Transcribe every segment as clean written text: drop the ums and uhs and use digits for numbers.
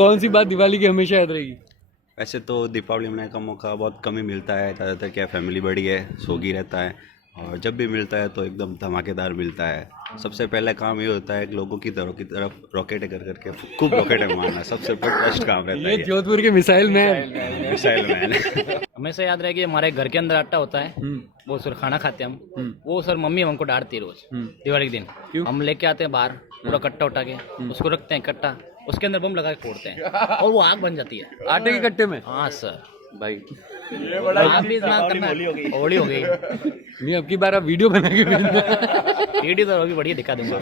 कौन सी बात दिवाली की हमेशा याद रहेगी? वैसे तो दीपावली मनाने का मौका बहुत कम ही मिलता है, ज़्यादातर क्या फैमिली बड़ी है, सोगी रहता है, और जब भी मिलता है तो एकदम धमाकेदार मिलता है। सबसे पहला काम ये होता है कि लोगों की तरफ रॉकेट कर करके खूब रॉकेट मारना सबसे बेस्ट काम रहता है। ये जोधपुर के मिसाइल मैन। Missile man. हमेशा याद रहेगी हमारे घर के अंदर आटा होता है, वो सर खाना खाते हैं हम, वो सर मम्मी हमको डांटती है रोज दिवाली के दिन। क्यों? हम लेके आते हैं बाहर पूरा कट्टा उठा के, उसको रखते हैं कट्टा, उसके अंदर बम लगा के फोड़ते हैं और वो आग बन जाती है आटे के कट्टे में। हाँ सर, भाई आप भी इतना करना। होली हो गई। नहीं, अब की बार आप वीडियो बना के भेजना। वीडियो तो अभी बढ़िया दिखा दूंगा।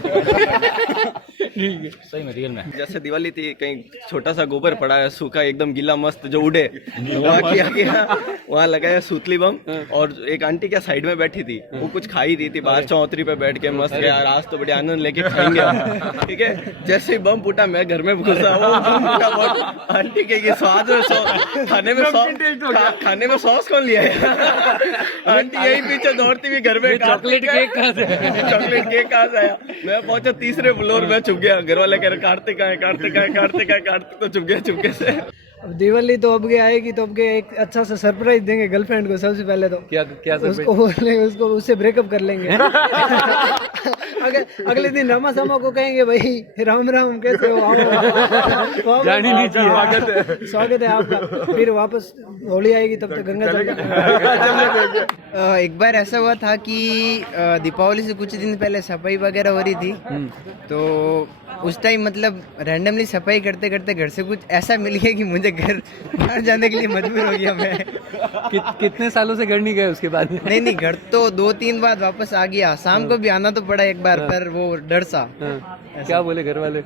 ठीक है। सही में, रियल में। जैसे दिवाली थी, कहीं छोटा सा गोबर पड़ा है सूखा एकदम गीला मस्त जो उड़े, वहाँ किया गया, वहाँ लगाया सूतली बम। और एक आंटी क्या साइड में बैठी थी, वो कुछ खा ही रही थी बाहर चौतरी पे बैठ के मस्त, यार आज तो बड़े आनंद लेके खाएंगे हम। ठीक है, जैसे ही बम फूटा मैं घर में घुसा, वो बम फूटा बहुत। आंटी के ये स्वाद में खाने में सॉस कौन लिया है? आंटी यही पीछे दौड़ती हुई घर में, चॉकलेट केक कहाँ से? चॉकलेट केक कहाँ से आया? मैं पहुंचा तीसरे फ्लोर में, चुप गया। घर वाले कह रहे कार्तिक आए, कार्तिक आए, कार्तिक आए, कार्तिक, तो चुप गया चुपके से। अब दिवाली तो अब के आएगी तो अब के एक अच्छा सा सरप्राइज देंगे गर्लफ्रेंड को। सबसे पहले तो क्या उसको बोलेंगे, उसको उससे ब्रेकअप कर लेंगे। अगले दिन रमा समा को कहेंगे भाई राम राम कैसे हो, आओ। जानी नहीं चाहिए। स्वागत है आपका। फिर वापस होली आएगी तब तक गंगा चल। एक बार ऐसा हुआ था कि दीपावली से कुछ दिन पहले सफाई वगैरह हो रही थी, तो उस टाइम मतलब रैंडमली सफाई करते करते घर से कुछ ऐसा मिल गया कि मुझे घर बाहर जाने के लिए मजबूर हो गया मैं। कितने सालों से घर नहीं गए उसके बाद? नहीं, घर तो 2-3 बार वापस आ गया। शाम को भी आना तो पड़ा एक बार, पर वो डर सा। क्या बोले घर वाले?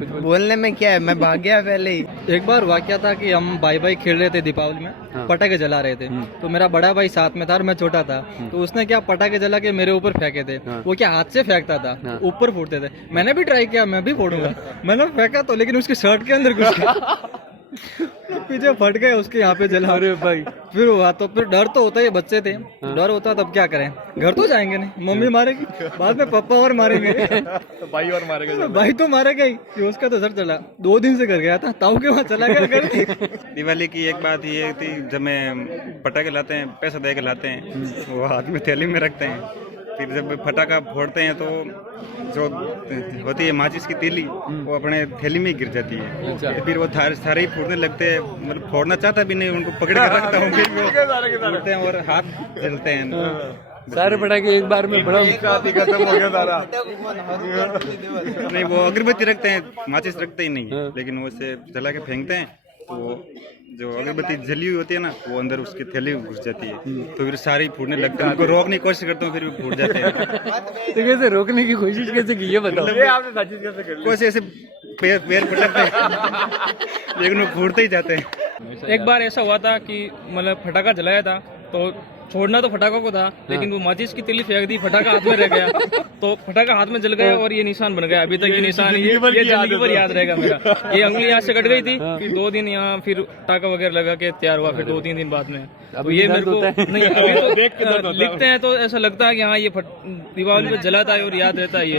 बोलने में क्या है, मैं भाग गया पहले ही। एक बार वाकया था कि हम भाई भाई खेल रहे थे दीपावली में, पटाखे जला रहे थे। तो मेरा बड़ा भाई साथ में था और मैं छोटा था, तो उसने क्या पटाखे जला के मेरे ऊपर फेंके थे। वो क्या हाथ से फेंकता था, ऊपर फूटते थे। मैंने भी ट्राई किया, मैं भी फोड़ूंगा, मैंने फेंका तो, लेकिन उसकी शर्ट के अंदर घुस गया। पीछे फट गए उसके, यहाँ पे जला। अरे भाई, फिर हुआ तो फिर डर तो होता है, बच्चे थे, डर होता तब क्या करें, घर तो जाएंगे नहीं, मम्मी मारेगी, बाद में पापा और मारेंगे, भाई और मारेगा, भाई तो मारेगा ही। फिर उसका तो सर चला, 2 दिन से घर गया था, ताऊ के वहाँ चला गया घर। दिवाली की एक बात ये थी, जब मैं पटाखे लाते हैं, पैसा दे के लाते हैं, वो हाथ में थैली में रखते हैं। फिर जब पटाखा फोड़ते हैं तो जो होती है माचिस की तीली, वो अपने थैली में ही गिर जाती है। तो फिर वो सारे ही फूटने लगते हैं, मतलब फोड़ना चाहता भी नहीं, उनको पकड़ कर रखता हूँ, फिर वो फूटते हैं और हाथ जलते हैं। सारे पटाखे एक बार में बड़ा खत्म हो गया सारा। नहीं, वो अगरबत्ती रखते हैं, माचिस रखते ही नहीं, लेकिन वो से जला के फेंकते हैं, तो जो अगरबत्ती जली हुई होती है ना, वो अंदर उसकी थैली में घुस जाती है, तो फिर सारे ही फूटने लगते हैं। उनको रोकने की कोशिश करता हूँ, फिर भी फूट जाते हैं। तो कैसे रोकने की कोशिश कैसे की, ये बताओ। कोशिश ऐसे पैर पटकते हैं, लेकिन वो फूटते ही जाते हैं। एक बार ऐसा हुआ था कि मतलब फटाका जलाया था, तो छोड़ना तो फटाका को था, लेकिन वो माचिस की तीली फेंक दी, फटाका हाथ में रह गया, तो फटाका हाथ में जल गया और ये निशान बन गया। अभी तक ये निशान ये जिंदगी भर याद रहेगा मेरा। ये अंगुली यहाँ से कट गई थी, फिर 2 दिन यहाँ फिर टाका वगैरह लगा के तैयार हुआ, फिर 2-3 दिन बाद में। तो ये मेरे को नहीं, अभी तो लिखते हैं तो ऐसा लगता है कि हाँ ये दीपावली पे जला था और याद रहता है ये।